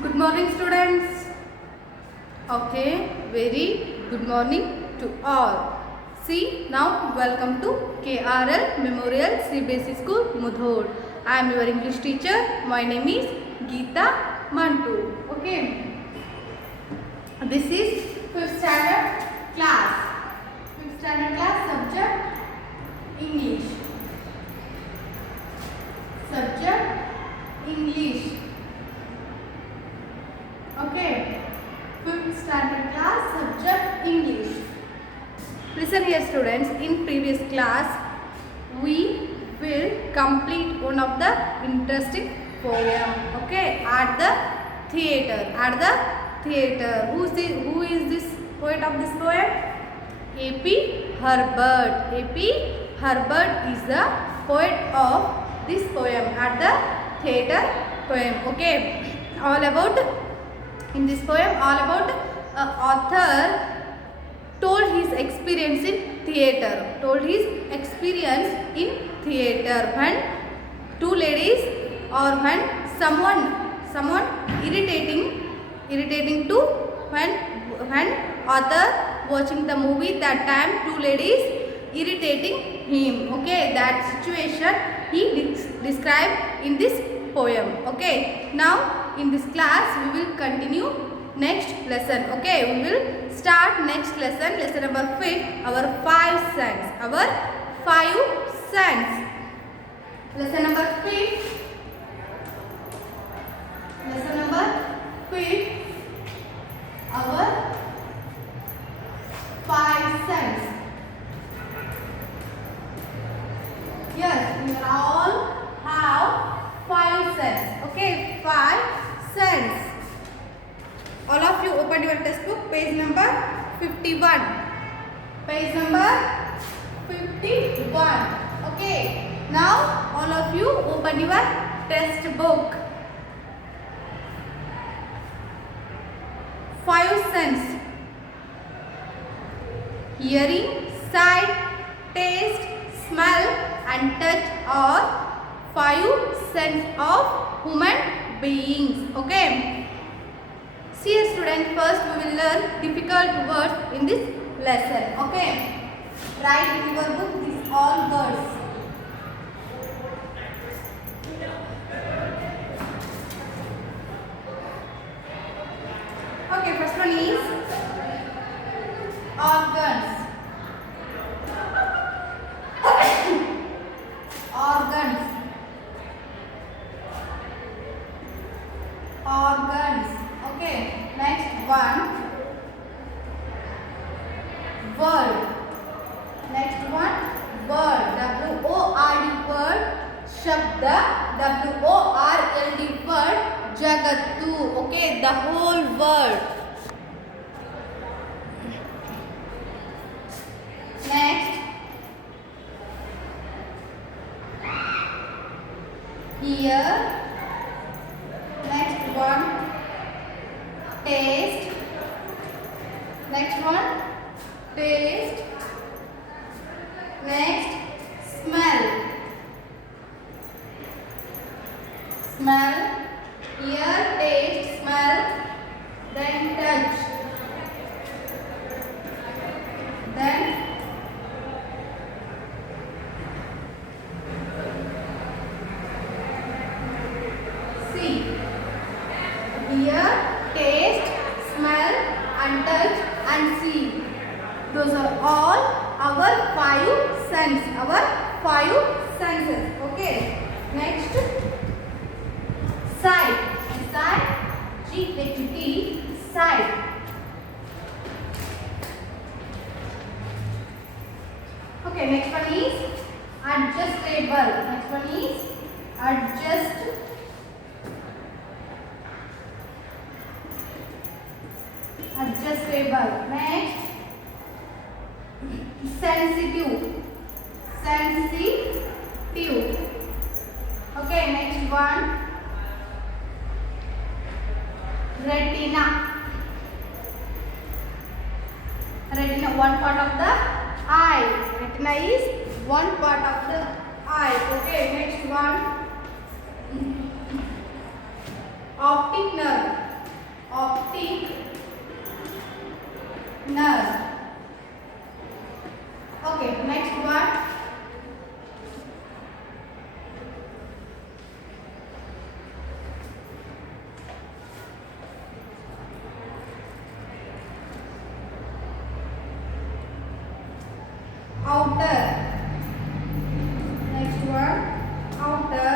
Good morning, students. Okay, very good morning to all. See, now welcome to KRL Memorial CBSE School, Mudhol. I am your English teacher. My name is Geeta Mantu. Okay, this is 5th standard class. 5th standard class subject English. Subject English. Okay, 5th standard class subject English. Listen here, students. In previous class, we will complete one of the interesting poem. Okay, at the theater. At the theater. Who is this poet of this poem? A.P. Herbert. A.P. Herbert is the poet of this poem. At the theater poem. Okay, all about. In this poem, all about author told his experience in theater. Told his experience in theater when two ladies or when someone irritating to when author watching the movie, that time two ladies irritating him. Okay, that situation he described in this poem. Okay, now in this class we will continue next lesson. Okay, we will start next lesson, lesson number 5, our 5 cents. Our 5 cents. Lesson number 5. Lesson number 5. Our 5 cents. Yes, we all have 5 cents. Okay, 5 cents. All of you open your textbook, page number 51. Page number 51. Okay, now all of you open your textbook. 5 cents. Hearing, sight, taste, smell and touch are 5 sense of human beings. Okay. See, students, first we will learn difficult words in this lesson. Okay. Write in your book these all words. Okay, first one is organs. Organs. Organs. Okay, next one, word. Next one, word. W-O-R-D word. Shabda. W-O-R-L-D word. Jagattu. Okay, the whole word. Next, here. Next one, taste. Next one, taste. Next, smell. Smell. Here, taste, smell. Then touch. Then see. Hear, taste, smell and touch and see. Those are all our 5 senses. Our 5 senses. Okay. Next, sight. S-I-G-H-T. Sight. Okay. Next one is adjustable. Next one is adjustable. Next, sensitive. Okay, next one, retina. One part of the eye. Retina is one part of the eye. Okay, next one, optic nerve. outer. Next one, outer.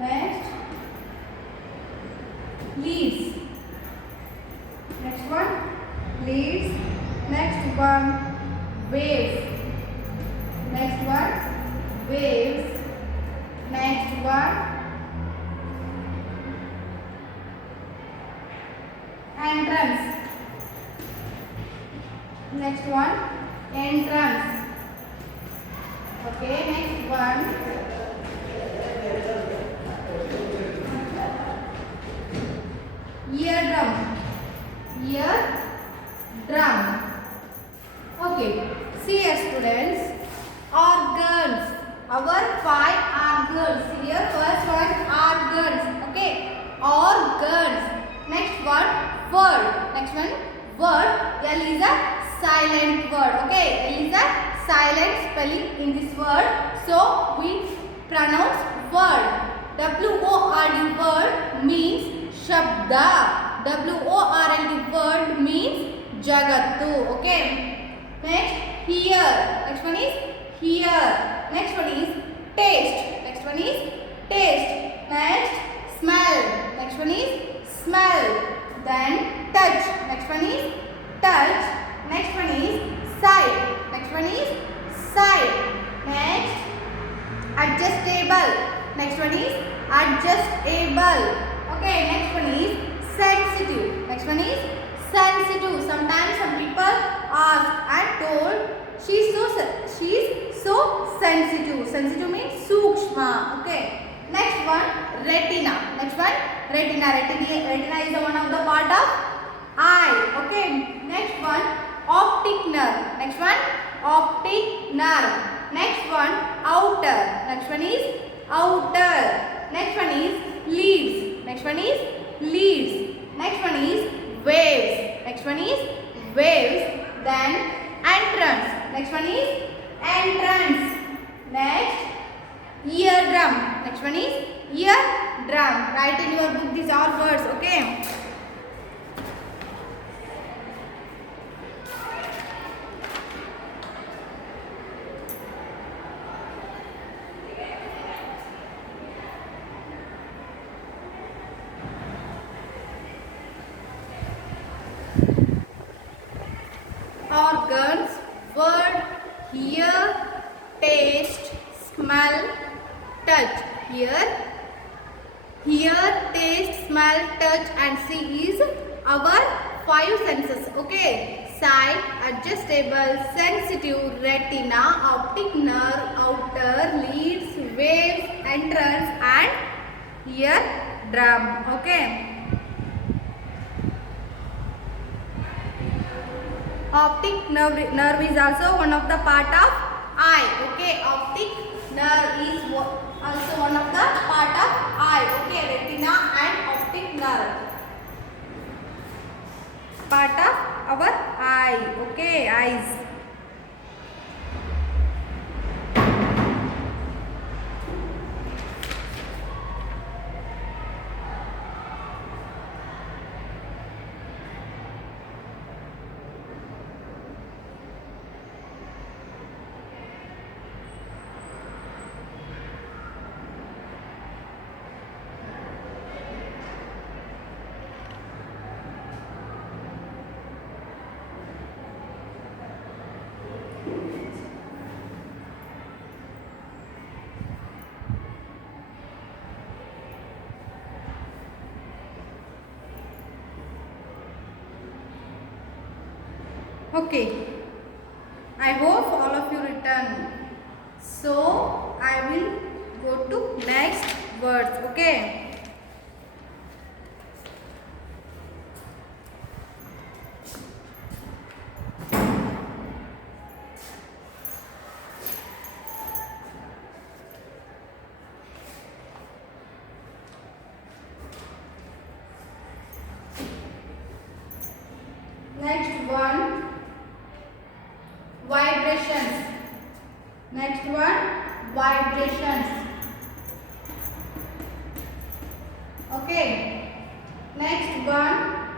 Next, leaves. Next one, leaves. Next one, waves. Next one, waves. Next one, entrance. Next one, entrance. Okay, next one, eardrum. Eardrum. Okay, see here students, organs. Our 5 organs. Here first one, organs. Okay, organs. Next one, word. Next one, word. L is a silent word. Okay, L is a silent spelling in this word. So we pronounce word. W-O-R-D word means Shabda. W-O-R-L-D word means Jagattu. Okay. Next, hear. Next one is hear. Next one is taste. Next one is taste. Next, smell. Next one is smell. Then touch. Next one is touch. Next one is sight. Next one is sight. Next, adjustable. Next one is adjustable. Okay, next one is sensitive. Next one is sensitive. Sometimes some people ask and told she is so sensitive. Sensitive means sukshma. Okay. Next one, retina. Next one, retina. Retina is one of the part of eye. Okay. Next one, optic nerve. Next one, optic nerve. Next one, outer. Next one is outer. Next one is leaves. Next one is leaves. Next one is waves. Next one is waves. Then entrance. Next one is entrance. Next, eardrum. Next one is eardrum. Write in your book these all words. Okay. Organs, word, hear, taste, smell, touch. Here, taste, smell, touch and see is our 5 senses. Okay. Sight, adjustable, sensitive, retina, optic nerve, outer, leads, waves, entrance and eardrum. Okay. Optic nerve is also one of the part of eye. Okay, optic nerve is also one of the part of eye. Okay, retina and optic nerve part of our eye. Okay, eyes. Okay, I hope all of you return. So I will go to next words. Okay. Next one, vibrations. Next one, vibrations. Okay. Next one,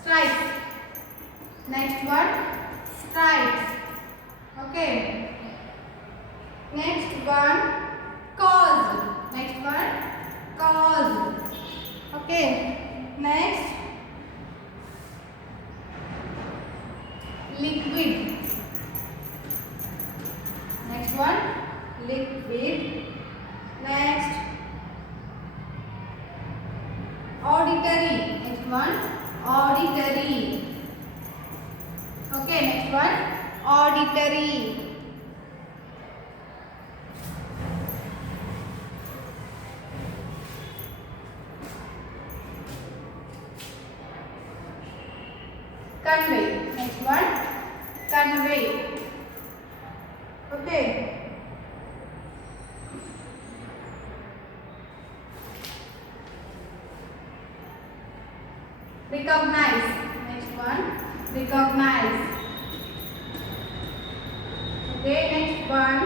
strike. Next one, Next one, auditory. Okay, next one, auditory. Convey. Next one, convey. Okay. Recognize. Next one, recognize. Okay, next one,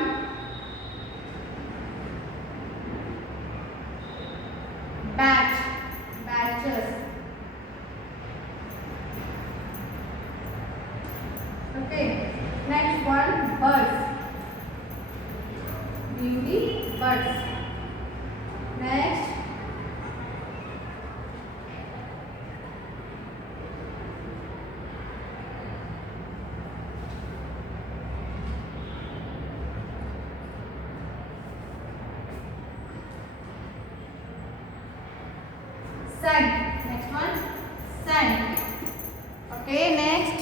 batch. Batches. Okay, next one, birds. Beauty, birds. Next, sun. Next one, sun. Okay, next,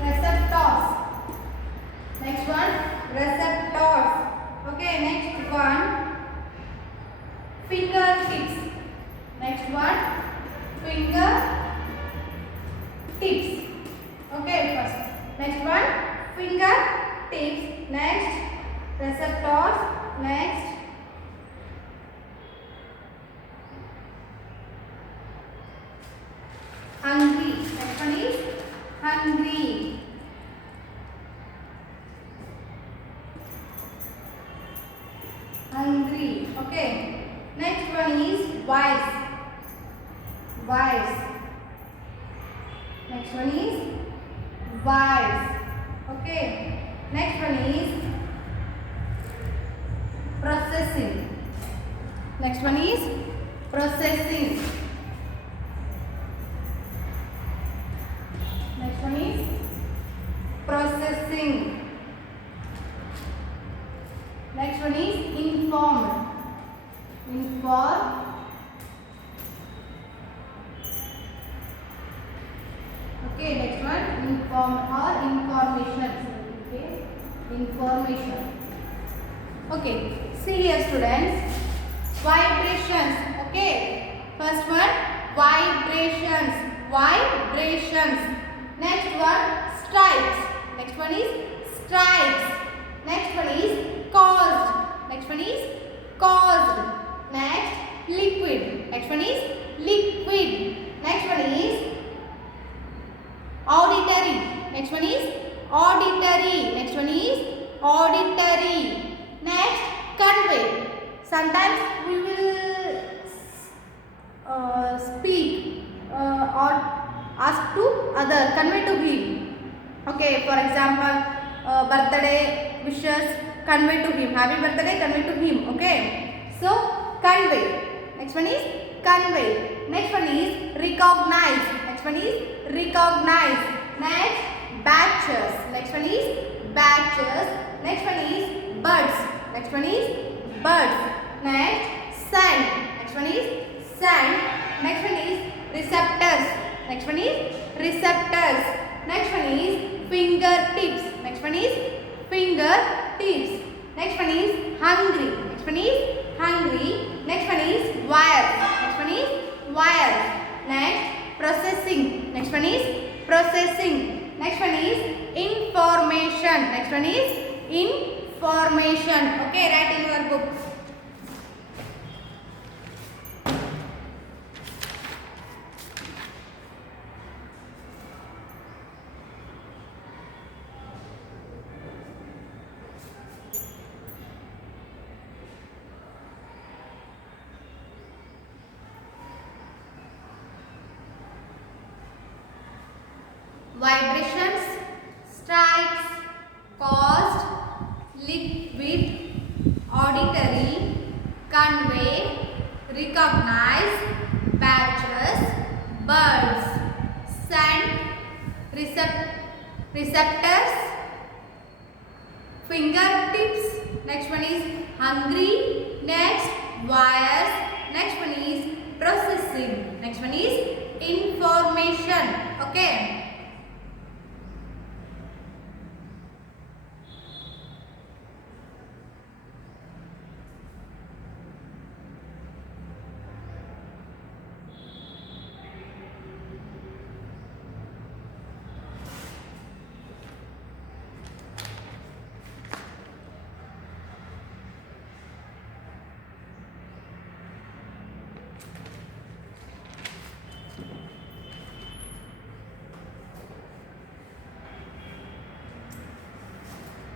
receptors. Next one, receptors. Okay, next one, fingertips. Next one, fingertips. Okay, first. Next one, fingertips. Next, receptors. Next, hungry. Next one is hungry. Hungry. Okay. Next one is wise. Wise. Next one is wise. Okay. Next one is processing. Next one is processing. Next one is processing. Next one is informed. Inform. Okay, next one, inform or information. Okay, information. Okay, see here students, vibrations. Okay, first one, vibrations. Vibrations. Next one, stripes. Next one is stripes. Next one is caused. Next one is caused. Next, liquid. Next one is liquid. Next one is auditory. Next one is auditory. Next one is auditory. Next, convey. Sometimes we will speak or ask to other, convey to him. Okay, for example, birthday wishes, convey to him. Happy birthday, convey to him. Okay, so convey. Next one is convey. Next one is recognize. Next one is recognize. Next, batches. Next one is batches. Next one is birds. Next one is birds. Next, sun. Next one is sun. Next one is receptors. Next one is receptors. Next one is fingertips. Next one is fingertips. Next one is hungry. Next one is hungry. Next one is wire. Next one is wire. Next, processing. Next one is processing. Next one is information. Next one is information. Okay, write in your book. vibrations, strikes, caused, liquid, auditory, convey, recognize, batches, birds, scent, receptors, fingertips, next one is hungry, next wires, next one is processing, next one is information. Okay.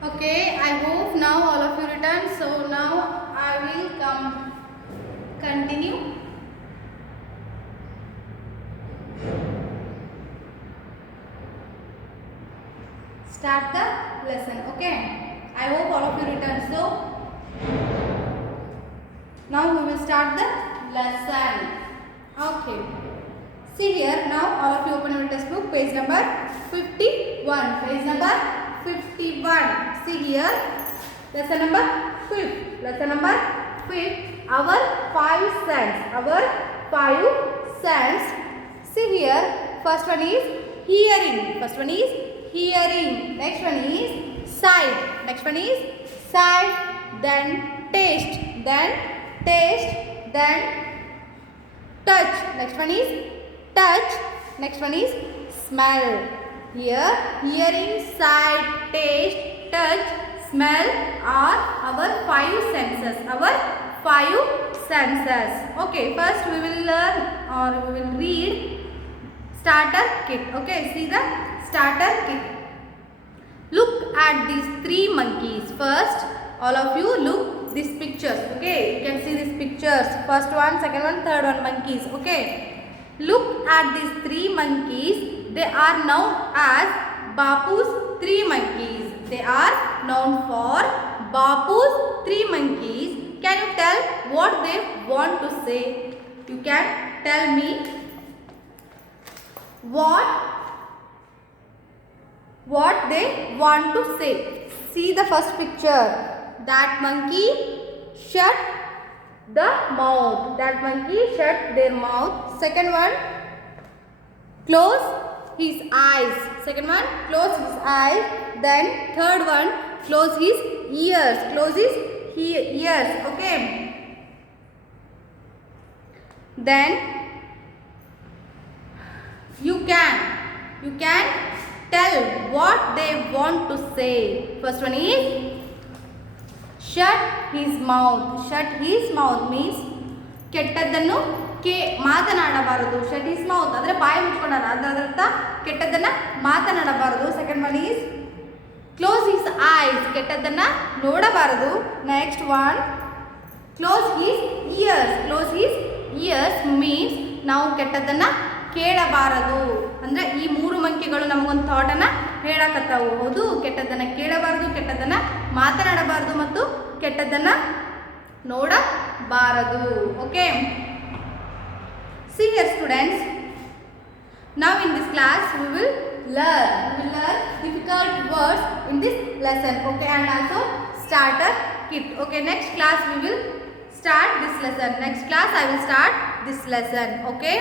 Okay, I hope now all of you return. So now I will continue. Start the lesson. Okay, I hope all of you return. So now we will start the lesson. Okay, see here, now all of you open your textbook, page number 51. Page number 51. See here, lesson number 5. Lesson number 5. Our 5 sense. Our 5 sense. See here, first one is hearing. First one is hearing. Next one is sight. Next one is sight. Then taste. Then taste. Then touch. Next one is touch. Next one is smell. Here, hearing, sight, taste, touch, smell are our 5 senses. Our 5 senses. Okay, first we will learn or we will read starter kit. Okay, see the starter kit. Look at these 3 monkeys. First, all of you look these pictures. Okay, you can see these pictures. First one, second one, third one, monkeys. Okay, look at these 3 monkeys. They are known as Bapu's 3 monkeys. They are known for Bapu's 3 monkeys. Can you tell what they want to say? You can tell me what they want to say. See the first picture. That monkey shut the mouth. That monkey shut their mouth. Second one, close his eyes. Second one, close his eyes. Then third one, close his ears. Close his ears. Okay. Then you can tell what they want to say. First one is shut his mouth. Shut his mouth means ಕೆಟ್ಟದ್ದನ್ನು ಮಾತನಾಡಬಾರದು. Shut is mouth ಅಂದರೆ ಬಾಯಿ ಮುಚ್ಕೊಂಡಾರ, ಅದರರ್ಥ ಕೆಟ್ಟದ್ದನ್ನು ಮಾತನಾಡಬಾರದು. Second one is close his eyes, ಕೆಟ್ಟದ್ದನ್ನು ನೋಡಬಾರದು. Next one close his ears. Close his ears means ನಾವು ಕೆಟ್ಟದ್ದನ್ನು ಕೇಳಬಾರದು. ಅಂದರೆ ಈ 3 ಮಂಕಿಗಳು ನಮಗೊಂದು ಥಾಟನ್ನು ಹೇಳಕತ್ತಾವು. ಹೌದು, ಕೆಟ್ಟದ್ದನ್ನು ಕೇಳಬಾರದು, ಕೆಟ್ಟದ್ದನ್ನು ಮಾತನಾಡಬಾರದು ಮತ್ತು ಕೆಟ್ಟದ್ದನ್ನು ನೋಡಬಾರದು. Okay, see here students, now in this class we will learn difficult words in this lesson. Okay, and also starter kit. Okay, next class we will start this lesson. Next class I will start this lesson. Okay,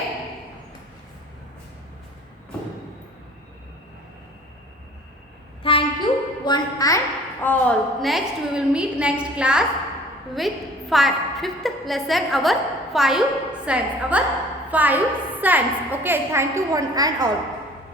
thank you one and all. Next we will meet next class with 5th lesson, our 5 sense. Our 5 sense. Okay, thank you one and all.